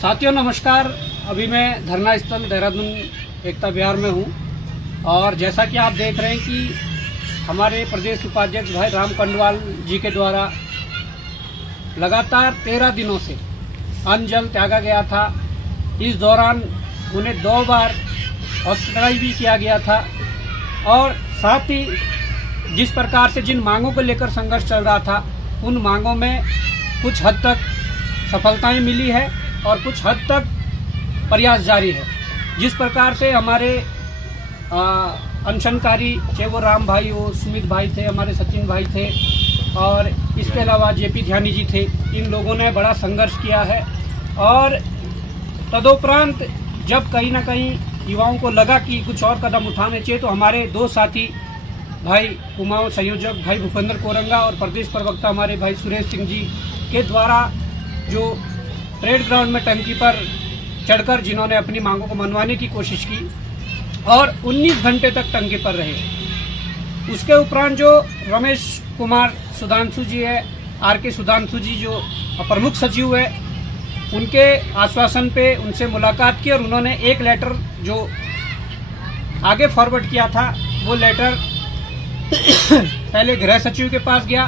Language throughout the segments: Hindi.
साथियों नमस्कार। अभी मैं धरना स्थल देहरादून एकता विहार में हूँ और जैसा कि आप देख रहे हैं कि हमारे प्रदेश उपाध्यक्ष भाई राम कंडवाल जी के द्वारा लगातार 13 दिनों से अन्न जल त्यागा गया था। इस दौरान उन्हें 2 बार हॉस्पिटलाइज भी किया गया था और साथ ही जिस प्रकार से जिन मांगों को लेकर संघर्ष चल रहा था उन मांगों में कुछ हद तक सफलताएं मिली है और कुछ हद तक प्रयास जारी है। जिस प्रकार से हमारे अनशनकारी चाहे वो राम भाई हो, सुमित भाई थे, हमारे सचिन भाई थे और इसके अलावा जेपी ध्यानी जी थे, इन लोगों ने बड़ा संघर्ष किया है। और तदोपरांत जब कहीं ना कहीं युवाओं को लगा कि कुछ और कदम उठाने चाहिए तो हमारे 2 साथी भाई कुमाऊं संयोजक भाई भूपेंद्र कोरंगा और प्रदेश प्रवक्ता हमारे भाई सुरेश सिंह जी के द्वारा जो परेड ग्राउंड में टंकी पर चढ़कर जिन्होंने अपनी मांगों को मनवाने की कोशिश की और 19 घंटे तक टंकी पर रहे। उसके उपरांत जो रमेश कुमार सुधांशु जी है, आर.के. सुधांशु जी जो प्रमुख सचिव है, उनके आश्वासन पे उनसे मुलाकात की और उन्होंने एक लेटर जो आगे फॉरवर्ड किया था वो लेटर पहले गृह सचिव के पास गया।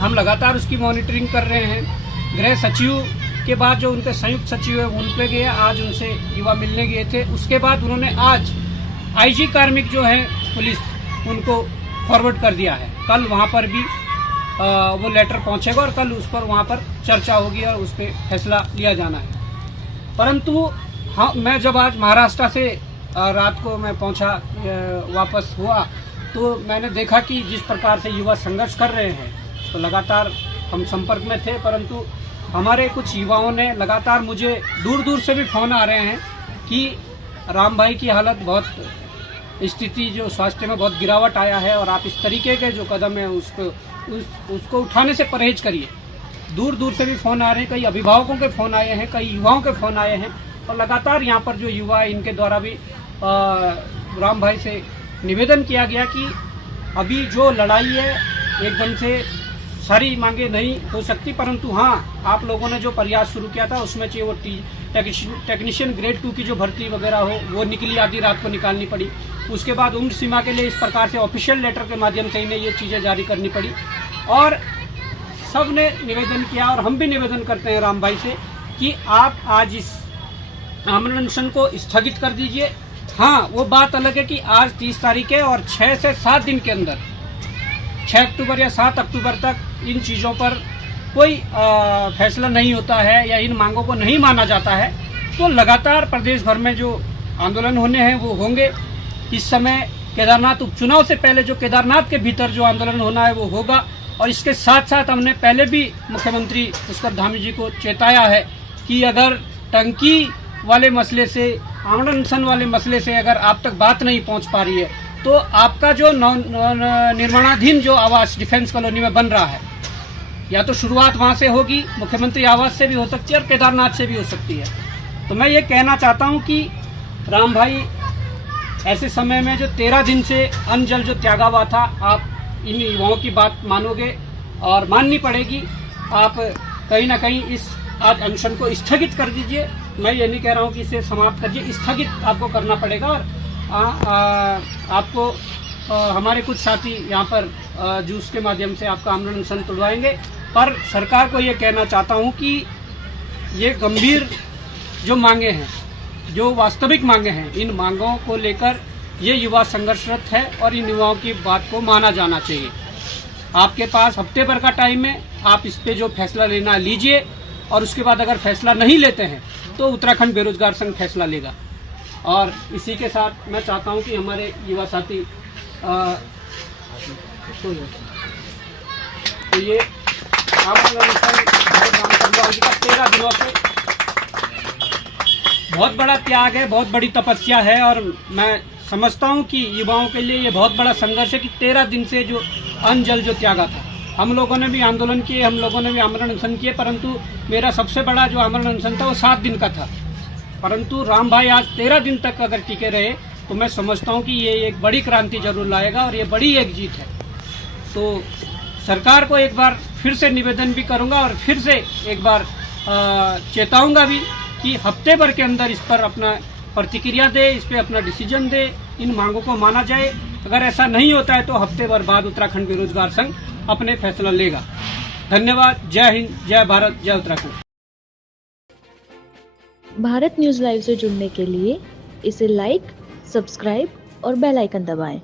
हम लगातार उसकी मॉनिटरिंग कर रहे हैं। गृह सचिव के बाद जो उनके संयुक्त सचिव है उन पे गए, आज उनसे युवा मिलने गए थे। उसके बाद उन्होंने आज आईजी कार्मिक जो है पुलिस उनको फॉरवर्ड कर दिया है। कल वहां पर भी वो लेटर पहुंचेगा और कल उस पर वहां पर चर्चा होगी और उस पर फैसला लिया जाना है। परंतु हाँ, मैं जब आज महाराष्ट्र से रात को मैं पहुंचा वापस हुआ तो मैंने देखा कि जिस प्रकार से युवा संघर्ष कर रहे हैं तो लगातार हम संपर्क में थे। परंतु हमारे कुछ युवाओं ने लगातार मुझे दूर दूर से भी फ़ोन आ रहे हैं कि राम भाई की हालत बहुत स्थिति जो स्वास्थ्य में बहुत गिरावट आया है और आप इस तरीके के जो कदम है उसको उठाने से परहेज करिए। दूर दूर से भी फ़ोन आ रहे हैं, कई अभिभावकों के फ़ोन आए हैं, कई युवाओं के फ़ोन आए हैं और लगातार यहाँ पर जो युवा है इनके द्वारा भी राम भाई से निवेदन किया गया कि अभी जो लड़ाई है एकदम से सारी मांगे नहीं हो सकती, परंतु हाँ आप लोगों ने जो प्रयास शुरू किया था उसमें चाहिए वो टेक्नीशियन ग्रेड 2 की जो भर्ती वगैरह हो वो निकली, आधी रात को निकालनी पड़ी। उसके बाद उम्र सीमा के लिए इस प्रकार से ऑफिशियल लेटर के माध्यम से इन्हें ये चीज़ें जारी करनी पड़ी और सब ने निवेदन किया और हम भी निवेदन करते हैं राम भाई से कि आप आज इस आमरण अनशन को स्थगित कर दीजिए। हाँ, वो बात अलग है कि आज 30 तारीख है और 6 से 7 दिन के अंदर 6 अक्टूबर या 7 अक्टूबर तक इन चीज़ों पर कोई फैसला नहीं होता है या इन मांगों को नहीं माना जाता है तो लगातार प्रदेश भर में जो आंदोलन होने हैं वो होंगे। इस समय केदारनाथ उपचुनाव से पहले जो केदारनाथ के भीतर जो आंदोलन होना है वो होगा और इसके साथ साथ हमने पहले भी मुख्यमंत्री पुष्कर धामी जी को चेताया है कि अगर टंकी वाले मसले से, आमरण अनशन वाले मसले से अगर आप तक बात नहीं पहुंच पा रही है तो आपका जो निर्माणाधीन जो आवास डिफेंस कॉलोनी में बन रहा है या तो शुरुआत वहां से होगी, मुख्यमंत्री आवास से भी हो सकती है और केदारनाथ से भी हो सकती है। तो मैं ये कहना चाहता हूं कि राम भाई ऐसे समय में जो 13 दिन से अन्न जल जो त्यागा हुआ था, आप इन युवाओं की बात मानोगे और माननी पड़ेगी। आप कहीं ना कहीं इस आज अनशन को स्थगित कर दीजिए। मैं ये नहीं कह रहा हूँ कि इसे समाप्त करिए, स्थगित आपको करना पड़ेगा और आपको हमारे कुछ साथी यहाँ पर जूस के माध्यम से आपका आमरण अनशन तुड़वाएंगे। पर सरकार को ये कहना चाहता हूँ कि ये गंभीर जो मांगे हैं, जो वास्तविक मांगे हैं, इन मांगों को लेकर ये युवा संघर्षरत है और इन युवाओं की बात को माना जाना चाहिए। आपके पास हफ्ते भर का टाइम है, आप इस पे जो फैसला लेना लीजिए और उसके बाद अगर फैसला नहीं लेते हैं तो उत्तराखंड बेरोजगार संघ फैसला लेगा। और इसी के साथ मैं चाहता हूं कि हमारे युवा साथी तो ये आमरण अनशन का 13 दिनों से बहुत बड़ा त्याग है, बहुत बड़ी तपस्या है और मैं समझता हूं कि युवाओं के लिए ये बहुत बड़ा संघर्ष है कि 13 दिन से जो अन्न जल जो त्यागा था। हम लोगों ने भी आंदोलन किए, हम लोगों ने भी आमरण अनशन किए, परंतु मेरा सबसे बड़ा जो आमरण अनशन था वो 7 दिन का था। परंतु राम भाई आज 13 दिन तक अगर टिके रहे तो मैं समझता हूं कि ये एक बड़ी क्रांति जरूर लाएगा और ये बड़ी एक जीत है। तो सरकार को एक बार फिर से निवेदन भी करूंगा और फिर से एक बार चेताऊंगा भी कि हफ्ते भर के अंदर इस पर अपना प्रतिक्रिया दे, इस पर अपना डिसीजन दे, इन मांगों को माना जाए। अगर ऐसा नहीं होता है तो हफ्ते भर बाद उत्तराखंड बेरोजगार संघ अपने फैसला लेगा। धन्यवाद। जय हिंद, जय भारत, जय उत्तराखंड। भारत न्यूज़ लाइव से जुड़ने के लिए इसे लाइक, सब्सक्राइब और बेल आइकन दबाएं।